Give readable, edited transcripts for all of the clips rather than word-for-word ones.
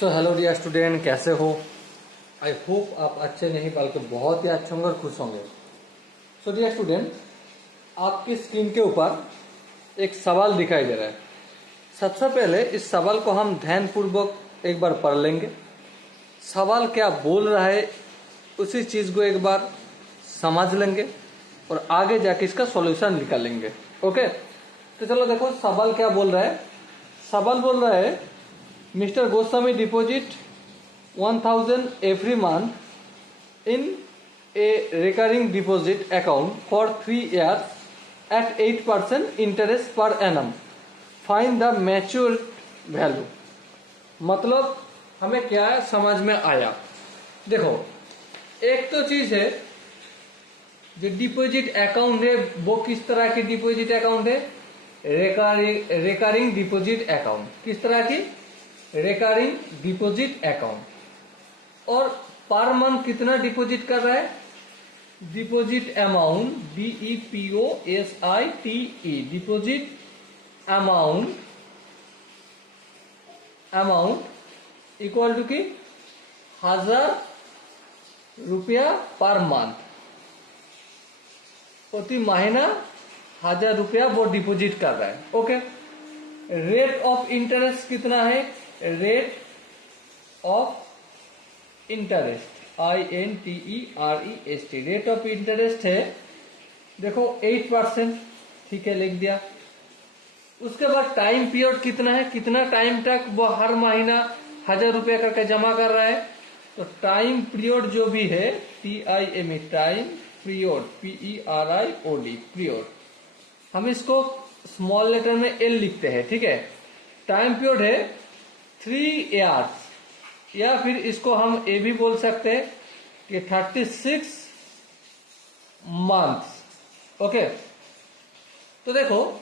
So hello dear student, कैसे हो? I hope आप अच्छे नहीं बल्कि बहुत ही अच्छे होंगे और खुश होंगे। सो डियर स्टूडेंट, आपकी स्क्रीन के ऊपर एक सवाल दिखाई दे रहा है। सबसे पहले इस सवाल को हम ध्यानपूर्वक एक बार पढ़ लेंगे। सवाल क्या बोल रहा है उसी चीज़ को एक बार समझ लेंगे और आगे जाके इसका सॉल्यूशन निकालेंगे। ओके, तो चलो देखो सवाल क्या बोल रहा है। सवाल बोल रहा है Mr. Goswami deposit 1000 every month in a recurring deposit account for 3 years at 8% interest per annum. Find the mature value. मतलब हमें क्या समझ में आया? देखो, एक तो चीज है जो डिपॉजिट अकाउंट है, वो किस तरह की डिपॉजिट अकाउंट है? Recurring deposit account. किस तरह की? Recurring deposit account. और पर मंथ कितना डिपॉजिट कर रहा है? Deposit amount, DEPOSITE, deposit amount equal to की 1000 रुपया पर मंथ। प्रति महीना 1000 रुपया वो डिपॉजिट कर रहा है। ओके, रेट ऑफ इंटरेस्ट कितना है? Rate of interest, INTEREST, rate of interest है देखो 8%। ठीक है, लिख दिया। उसके बाद टाइम पीरियड कितना है? कितना टाइम तक वो हर महीना 1000 रुपया करके जमा कर रहा है? तो टाइम पीरियड जो भी है, TIME, time period, PERIOD, period, हम इसको स्मॉल लेटर में L लिखते हैं। ठीक है, टाइम पीरियड है 3 इयर्स, या फिर इसको हम ये भी बोल सकते हैं कि 36 मंथ्स। ओके, तो देखो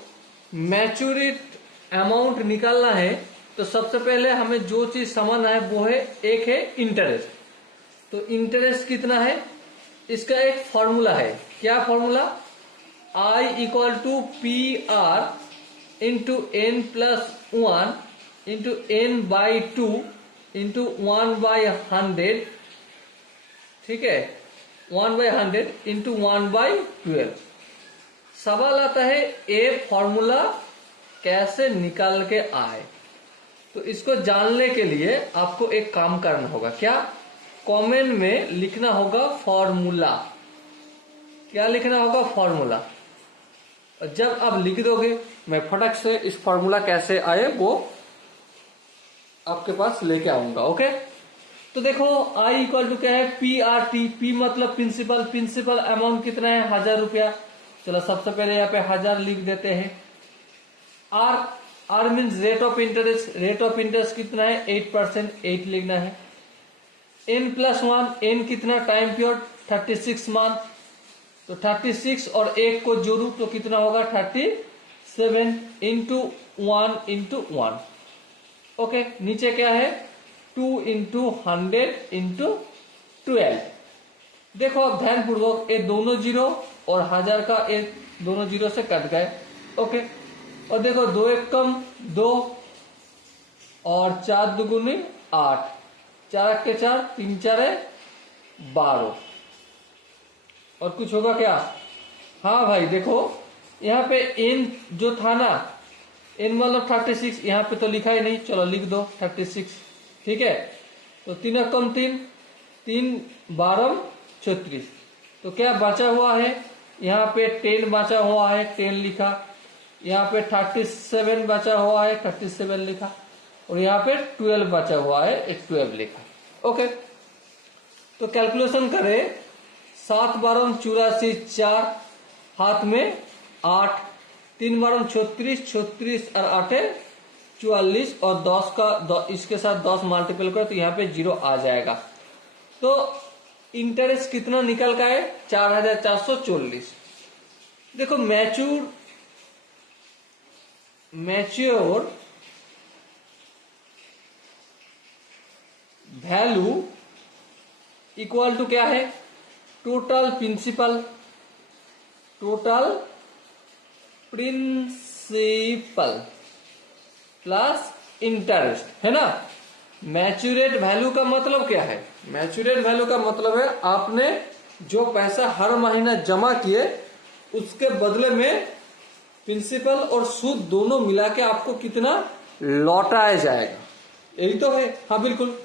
मैच्योरिटी अमाउंट निकालना है तो सबसे पहले हमें जो चीज समझना है वो है, एक है इंटरेस्ट। तो इंटरेस्ट कितना है? इसका एक फॉर्मूला है। क्या formula? I equal to PR into N plus 1 into N by 2 into 1/100। ठीक है, 1/100 इंटू 1/12। सवाल आता है ये फॉर्मूला कैसे निकाल के आए? तो इसको जानने के लिए आपको एक काम करना होगा। क्या? कमेंट में लिखना होगा फॉर्मूला। क्या लिखना होगा? फॉर्मूला। और जब आप लिख दोगे, मैं फटक से इस फॉर्मूला कैसे आए वो आपके पास लेके आऊंगा। ओके, तो देखो I इक्वल टू क्या है? PRT। P मतलब प्रिंसिपल। प्रिंसिपल अमाउंट कितना है? 1000 रुपया। चलो सबसे पहले यहाँ पे 1000 लिख देते हैं। R means rate of interest. Rate of interest कितना है? 8%, 8 लिखना है। N प्लस 1, N कितना? Time period 36 month. तो 36 और 1 को जोड़ू तो कितना होगा? 37 इंटू 1 इंटू 1। ओके, नीचे क्या है? 2 इंटू 100 इंटू 12। देखो अब ध्यान पूर्वक, ये दोनों जीरो और 1000 का एक दोनों जीरो से कट गए। ओके, और देखो 2 एक कम 2 और 4 दुगुनी 8, 4 के 4, 3 4 12। और कुछ होगा क्या? हाँ भाई देखो, यहाँ पे N जो था ना, N मतलब 36, यहाँ पे तो लिखा ही नहीं। चलो लिख दो 36। ठीक है, तो 3 कम 3, 3 12 36। तो क्या बचा हुआ है? यहाँ पे 10 बचा हुआ है, 10 लिखा। यहाँ पे 37 बचा हुआ है, 37 लिखा। और यहाँ पे 12 बचा हुआ है, 12 लिखा। ओके, तो कैलकुलेशन करें। 7 12 84, 4 हाथ में 8, 3 12 36, 36 और 8 44, और 10 का इसके साथ 10 मल्टीपल करो तो यहाँ पे 0 आ जाएगा। तो इंटरेस्ट कितना निकल का है? 4440। देखो मैच्योर वैल्यू इक्वल टू क्या है? टोटल प्रिंसिपल प्लस इंटरेस्ट, है ना? मैच्योरेट वैल्यू का मतलब क्या है? मैच्योरेट वैल्यू का मतलब है आपने जो पैसा हर महीना जमा किए उसके बदले में प्रिंसिपल और सूद दोनों मिला के आपको कितना लौटाया जाएगा, यही तो है। हाँ बिल्कुल।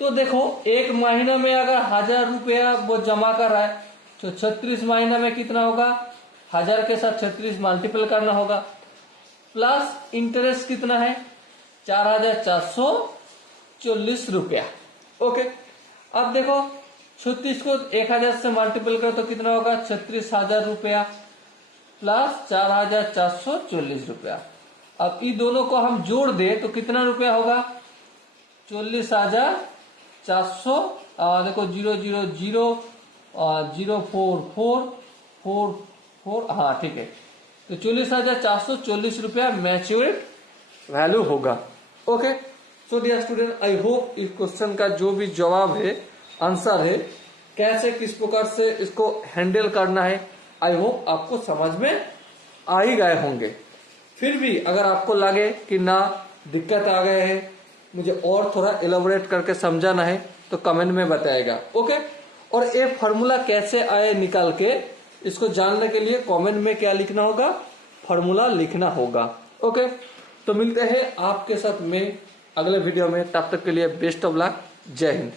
तो देखो एक महीना में अगर 1000 रुपया वो जमा कर रहा है तो 36 महीना में कितना होगा? 1000 के साथ 36 मल्टीपल करना होगा, प्लस इंटरेस्ट कितना है? 4440 रुपया। ओके, अब देखो 36 को 1000 से मल्टीपल करो तो कितना होगा? 36,000 रुपया प्लस 4440 रुपया। अब इन दोनों को हम जोड़ दे तो कितना रुपया होगा? 40,400। देखो 000044444, हाँ ठीक है। तो 40,440 रुपया मैच्योर्ड वैल्यू होगा। Okay, so dear student, I hope इस क्वेश्चन का जो भी जवाब है, आंसर है, कैसे किस प्रकार से इसको हैंडल करना है, आई होप आपको समझ में आ ही गए होंगे। फिर भी अगर आपको लगे कि ना दिक्कत आ गए है, मुझे और थोड़ा एलाबोरेट करके समझाना है, तो कमेंट में बताएगा। ओके, और ये फॉर्मूला कैसे आए निकाल के, इसको जानने के लिए कमेंट में क्या लिखना होगा? फॉर्मूला लिखना होगा। ओके, तो मिलते हैं आपके साथ में अगले वीडियो में, तब तक के लिए बेस्ट ऑफ लक, जय हिंद।